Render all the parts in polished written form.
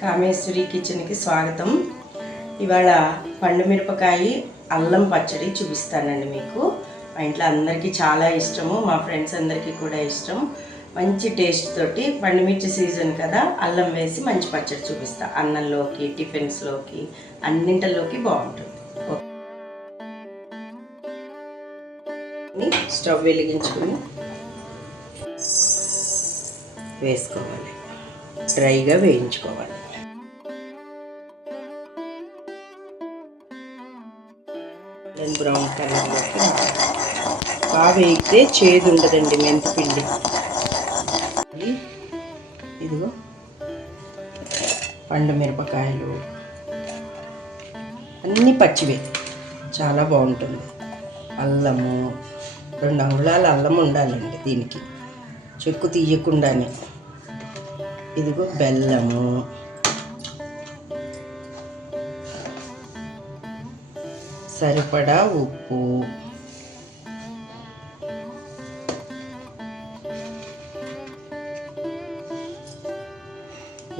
కామేశ్వరి కిచెన్కి స్వాగతం. ఇవాళ పండు మిరపకాయ అల్లం పచ్చడి చూపిస్తానండి మీకు. మా ఇంట్లో అందరికీ చాలా ఇష్టము, మా ఫ్రెండ్స్ అందరికీ కూడా ఇష్టం. మంచి టేస్ట్ తోటి పండుమిర్చి సీజన్ కదా, అల్లం వేసి మంచి పచ్చడి చూపిస్తా. అన్నంలోకి, టిఫిన్స్లోకి, అన్నింటిలోకి బాగుంటుంది. స్టవ్ వెలిగించుకుని వేసుకోవాలి, డ్రైగా వేయించుకోవాలి. బ్రౌన్ కలర్లోకి బాగా వేగితే చేదు ఉండదండి మెంతిపిండి. ఇదిగో పండు మిరపకాయలు అన్నీ పచ్చివే, చాలా బాగుంటుంది. అల్లము 2 అంగుళాల అల్లం ఉండాలండి దీనికి, చెక్కు తీయకుండానే. ఇదిగో బెల్లము, సరిపడా ఉప్పు,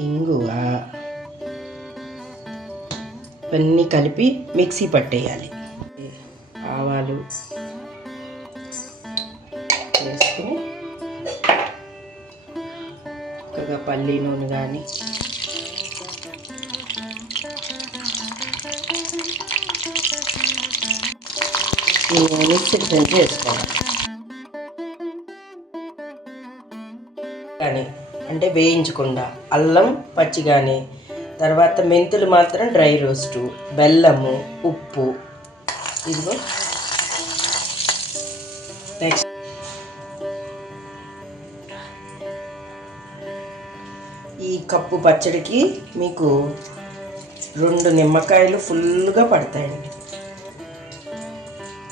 ఇంగువ, ఇవన్నీ కలిపి మిక్సీ పట్టేయాలి. ఆవాలు వేసుకుని చక్కగా పల్లి నూనె కానీ ఈ మిక్సీ వేసుకోవాలి. కానీ అంటే వేయించకుండా అల్లం పచ్చిగానే, తర్వాత మెంతులు మాత్రం డ్రై రోస్టు, బెల్లము, ఉప్పు. ఇదిగో నెక్స్ట్ ఈ కప్పు పచ్చడికి మీకు 2 నిమ్మకాయలు ఫుల్గా పడతాయండి.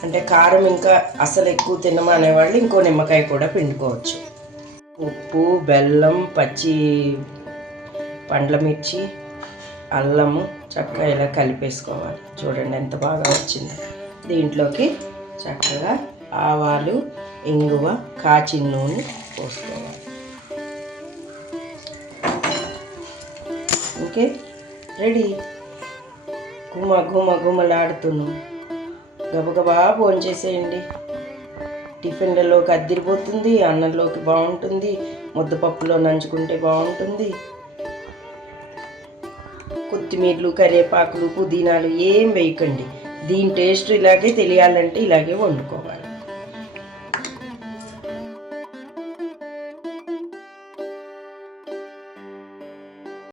అంటే కారం ఇంకా అసలు ఎక్కువ తినమా అనేవాళ్ళు ఇంకో నిమ్మకాయ కూడా పిండుకోవచ్చు. ఉప్పు, బెల్లం, పచ్చి పండ్ల మిర్చి, అల్లము చక్కగా ఇలా కలిపేసుకోవాలి. చూడండి ఎంత బాగా వచ్చింది. దీంట్లోకి చక్కగా ఆవాలు, ఇంగువ, కాచిన నూనె పోసుకోవాలి. Okay, ready. గుమలాడుతున్నాం. గబగబా భోంచేసేయండి. టిఫిన్లలోకి అద్దిరిపోతుంది, అన్నంలోకి బాగుంటుంది, ముద్దపప్పులో నంచుకుంటే బాగుంటుంది. కొత్తిమీరలు, కరివేపాకులు, పుదీనాలు ఏం వేయకండి. దీని టేస్ట్ ఇలాగే తెలియాలంటే ఇలాగే వండుకోవాలి.